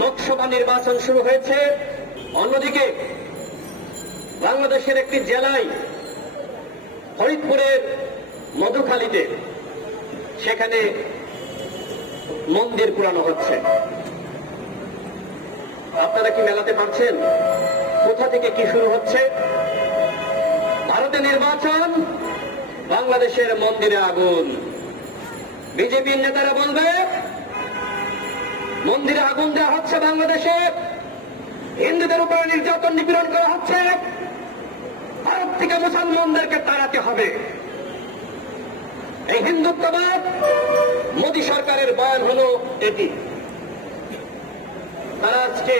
লোকসভা নির্বাচন শুরু হয়েছে, অন্যদিকে বাংলাদেশের একটি জেলায় ফরিদপুরের মধুখালীতে সেখানে মন্দির পুরানো হচ্ছে। আপনারা কি মেলাতে পারছেন কোথা থেকে কি শুরু হচ্ছে? ভারতে নির্বাচন, বাংলাদেশের মন্দিরে আগুন। বিজেপির নেতারা বলবে মন্দিরে আগুন দেওয়া হচ্ছে, বাংলাদেশে হিন্দুদের উপর নির্যাতন নিপীড়ন করা হচ্ছে, ভারত থেকে মুসলমানদেরকে তাড়াতে হবে। এই হিন্দুত্ববাদ মোদী সরকারের বয়ান হলো এটি। তারা আজকে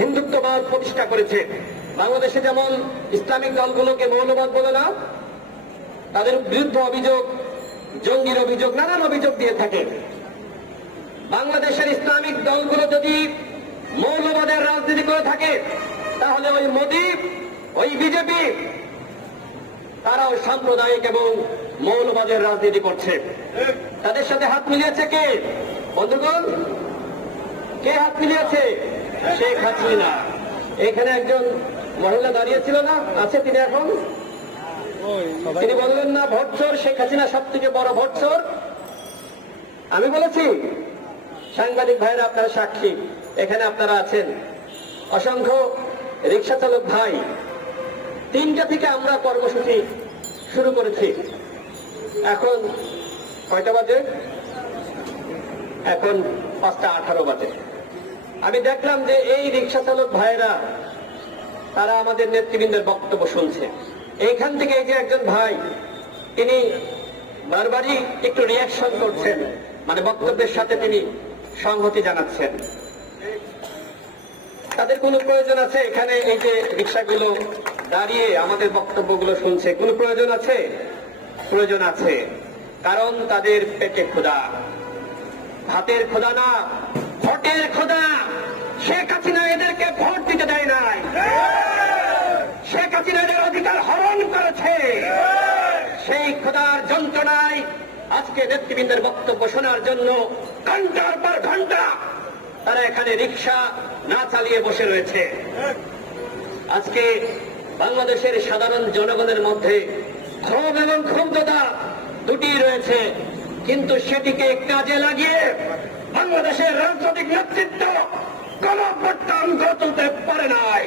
হিন্দুত্ববাদ প্রতিষ্ঠা করেছে। বাংলাদেশে যেমন ইসলামিক দলগুলোকে মৌলবাদ বলে না, তাদের বিরুদ্ধে অভিযোগ, জঙ্গির অভিযোগ, নানান অভিযোগ দিয়ে থাকে। বাংলাদেশের ইসলামিক দলগুলো যদি মৌলবাদের রাজনীতি করে থাকে, তাহলে ওই মোদী, ওই বিজেপি, তারাও সাম্প্রদায়িক এবং মৌলবাদের রাজনীতি করছে। তাদের সাথে হাত মিলিয়েছে কে বন্ধুগণ? কে হাত মিলিয়েছে? শেখ হাসিনা। এখানে একজন মহিলা দাঁড়িয়েছিল না, আছে তিনি এখন? তিনি বললেন না ভোটচোর, শেখ হাসিনা সব থেকে বড় ভোটচোর। আমি বলেছি, সাংবাদিক ভাইরা আপনারা সাক্ষী, এখানে আপনারা আছেন, অসংখ্য রিক্সা চালক ভাই। 3টা থেকে আমরা কর্মসূচি শুরু করেছি। এখন কয়টা বাজে? এখন 5:18 বাজে। আমি দেখলাম যে এই রিক্সা চালক ভাইরা তারা আমাদের নেতৃবৃন্দের বক্তব্য শুনছে। এইখান থেকে এই যে একজন ভাই, তিনি বারবারই একটু রিয়াকশন করছেন, মানে বক্তব্যের সাথে তিনি সংহতি জানাচ্ছেন। তাদের কোনো প্রয়োজন আছে এখানে এই যে রিক্সাগুলো দাঁড়িয়ে আমাদের বক্তব্যগুলো শুনছে? কোনো প্রয়োজন আছে? প্রয়োজন আছে, কারণ তাদের পেটে ক্ষুধা, ভাতের ক্ষুধা না, ভোটের ক্ষুধা। শেখ হাসিনা এদেরকে ভোট দিতে দেয় নাই, শেখ হাসিনা এদের অধিকার হরণ করেছে। সেই ক্ষুধার যন্ত্রণায় আজকে নেতৃবৃন্দের বক্তব্য শোনার জন্য ঘন্টার পর ঘন্টা তারা এখানে রিক্সা না চালিয়ে বসে রয়েছে। আজকে বাংলাদেশের সাধারণ জনগণের মধ্যে ক্ষোভ এবং ক্ষুব্ধতা দুটি রয়েছে, কিন্তু সেটিকে কাজে লাগিয়ে বাংলাদেশের রাজনৈতিক নেতৃত্ব কোন প্রত্যান গড়ে তুলতে পারে নাই।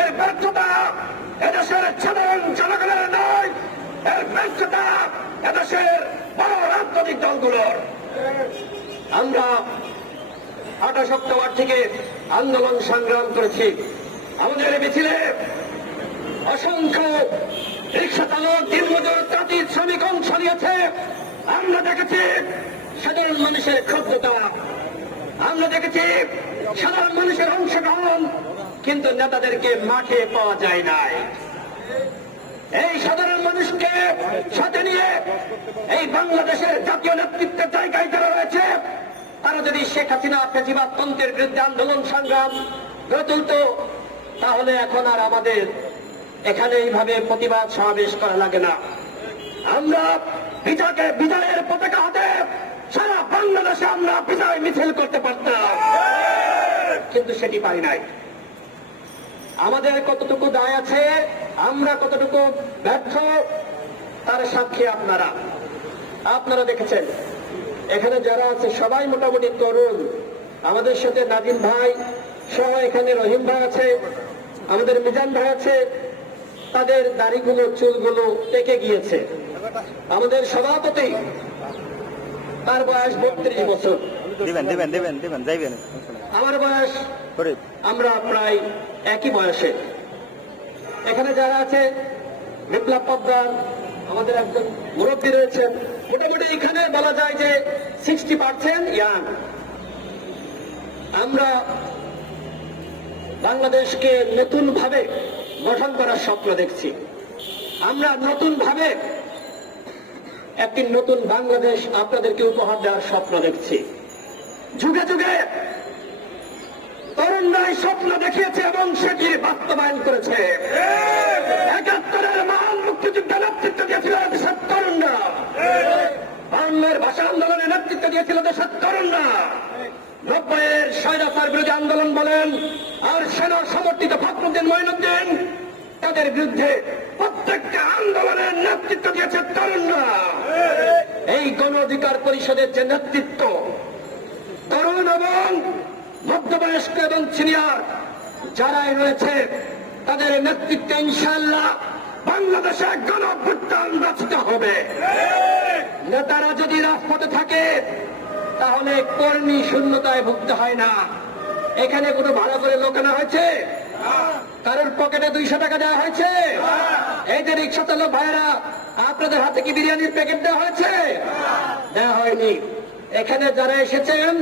এর ব্যর্থতা এদেশের সাধারণ জনগণের নয়, এর ব্যর্থতা এদেশের বড় রাজনৈতিক দলগুলোর। আমরা 28 অক্টোবর থেকে আন্দোলন সংগ্রাম করেছি। আমাদের মিছিলে অসংখ্য রিক্সা চালক, দিনমজুর, তাঁতি, শ্রমিক অংশ নিয়েছে। আমরা দেখেছি সাধারণ মানুষের ক্ষুব্ধতা, আমরা দেখেছি সাধারণ মানুষের অংশগ্রহণ, কিন্তু নেতাদেরকে মাঠে পাওয়া যায় নাই। এই সাধারণ মানুষকে সাথে নিয়ে এই বাংলাদেশের জাতীয় নেতৃত্বের জায়গায় যারা রয়েছে, তারা যদি শেখ হাসিনা ফ্যাসিবাদ তন্ত্রের বিরুদ্ধে আন্দোলন সংগ্রাম গড়ে তুলত, তাহলে এখন আর আমাদের এখানে এইভাবে প্রতিবাদ সমাবেশ করা লাগে না। আমরা বিজয়ের পতাকা হাতে সারা বাংলাদেশে আমরা বিজয় মিছিল করতে পারতাম, কিন্তু সেটি পারি নাই। আমাদের কতটুকু দায় আছে, আমরা কতটুকু ব্যর্থ, তার সাক্ষী আপনারা দেখেছেন। এখানে যারা আছে সবাই মোটামুটি তরুণ। আমাদের সাথে নাজিম ভাই সহ এখানে রহিম ভাই আছে, আমাদের মিজান ভাই আছে, তাদের দাড়িগুলো, চুলগুলো পেকে গিয়েছে। আমাদের সভাপতি, তার বয়স 32 বছর। আমার বয়স, আমরা প্রায় একই বয়সে। এখানে যারা আছে, বিপ্লব পদ্মার আমাদের একজন মুরব্বী রয়েছেন, মোটামুটি এখানে বলা যায় যে 60% ইয়াং। আমরা বাংলাদেশকে নতুন ভাবে গঠন করার স্বপ্ন দেখছি। আমরা নতুন ভাবে একটি নতুন বাংলাদেশ আপনাদেরকে উপহার দেওয়ার স্বপ্ন দেখছি। যুগে যুগে তরুণরাই স্বপ্ন দেখিয়েছে এবং সেটি বাস্তবায়ন করেছে। 71-এর মহান মুক্তিযুদ্ধে নেতৃত্ব দিয়েছিল দেশের তরুণরা। বাংলার ভাষা আন্দোলনে নেতৃত্ব দিয়েছিল দেশের তরুণরা। 90-এর স্বৈরাচার বিরোধী আন্দোলন বলেন আর সেনা সমর্থিত ফখরুদ্দিন মঈনুদ্দিন, তাদের বিরুদ্ধে প্রত্যেকটা আন্দোলনের নেতৃত্ব দিয়েছে তরুণরা। এই গণ অধিকার পরিষদের যে নেতৃত্ব, তরুণ এবং মধ্যবয়স্ক এবং সিনিয়র যারাই রয়েছে, তাদের নেতৃত্বে ইনশাআল্লাহ বাংলাদেশে গণ অভ্যুত্থান রচিত হবে। নেতারা যদি রাজপথে থাকে তাহলে কর্মী শূন্যতায় ভুগতে হয় না। এখানে কোনো ভাড়া করে লোক আনা হয়েছে? কারোর পকেটে 200 টাকা দেওয়া হয়েছে? এই যে রিক্সা চালক ভাইয়েরা, আপনাদের হাতে কি বিরিয়ানির প্যাকেট দেওয়া হয়েছে? দেওয়া হয়নি। এখানে যারা এসেছেন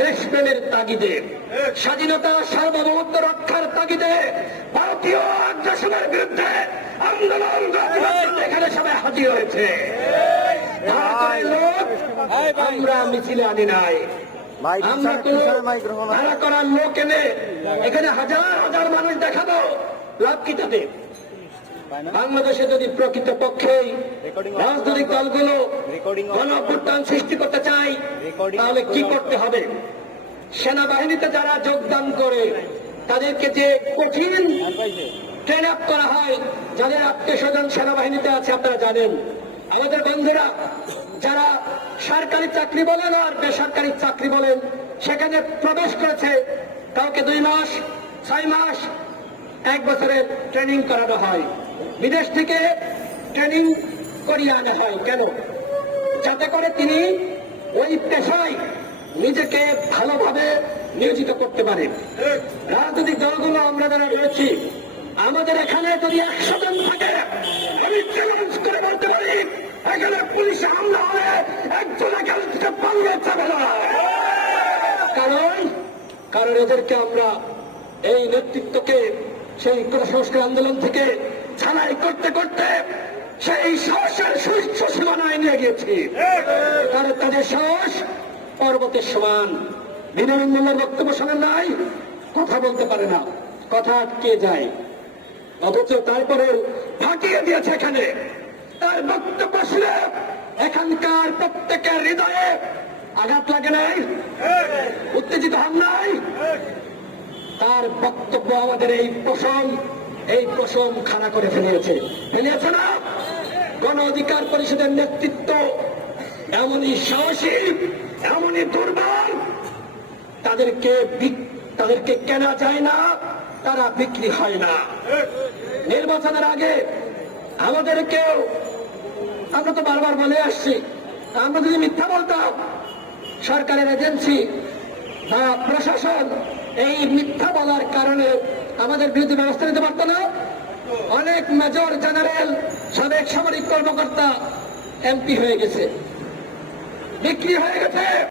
দেশপ্রেমের তাগিদে, স্বাধীনতা সার্বভৌমত্ব রক্ষার তাগিদে, ভারতীয় আগ্রাসনের বিরুদ্ধে আন্দোলন এখানে সবাই হাজির হয়েছে। আমরা মিছিলে আনি নাই, আমরা কোনো ভাড়া করার লোক এনে এখানে হাজার হাজার মানুষ দেখাবো, লাভ কি তাতে? বাংলাদেশে যদি প্রকৃত পক্ষেই রাজনৈতিক দলগুলো গণ অভ্যুত্থান সৃষ্টি করতে চায় তাহলে কি করতে হবে? সেনাবাহিনীতে যারা যোগদান করে তাদেরকে যে কঠিন ট্রেন আপ করা হয়, যাদের আত্মীয় স্বজন সেনাবাহিনীতে আছে আপনারা জানেন। আমাদের বন্ধুরা যারা সরকারি চাকরি বলেন আর বেসরকারি চাকরি বলেন সেখানে প্রবেশ করেছে, কাউকে 2 মাস, 6 মাস, 1 বছরের ট্রেনিং করানো হয়। বিদেশ থেকে ট্রেনিং করিয়ে আনা হয় কেন? যাতে করে তিনি ওই পেশায় নিজেকে ভালোভাবে নিয়োজিত করতে পারেন। রাজনৈতিক দলগুলো আমরা যারা রয়েছি, আমাদের এখানে যদি 100 জন থাকে, আমি চ্যালেঞ্জ করে বলতে পারি এখানে পুলিশ হামলা হলে একজন এখান থেকে পালিয়ে যাবে না। কারণ এদেরকে আমরা এই নেতৃত্বকে সেই কুসংস্কার আন্দোলন থেকে ছাড়াই করতে করতে সেই সাহসের সুস্থ সীমানায় নিয়ে গিয়েছি। কারণ তাদের সাহস পর্বতের সমান। বিনয় মোল্লার বক্তব্য শোনেন নাই, কথা বলতে পারে না, কথা আটকে যায়, অথচ তারপরে ফাটিয়ে দিয়েছে এখানে। তার বক্তব্য শুনে এখানকার প্রত্যেকের হৃদয়ে আঘাত লাগে নাই, উত্তেজিত হন নাই। তার বক্তব্য আমাদের এই পশম খাড়া করে ফেলিয়েছে না? গণ অধিকার পরিষদের নেতৃত্ব এমনই সাহসী, এমনই দুর্বল, তাদেরকে কেনা যায় না, তারা বিক্রি হয় না। নির্বাচনের আগে আমাদেরকেও, আমরা তো বারবার বলে আসছি, আমরা যদি মিথ্যা বলতাম সরকারের এজেন্সি বা প্রশাসন এই মিথ্যা বলার কারণে আমাদের বিরুদ্ধে ব্যবস্থা নিতে পারত না। অনেক মেজর জেনারেল, সাবেক সামরিক কর্মকর্তা এমপি হয়ে গেছে, বিক্রি হয়ে গেছে।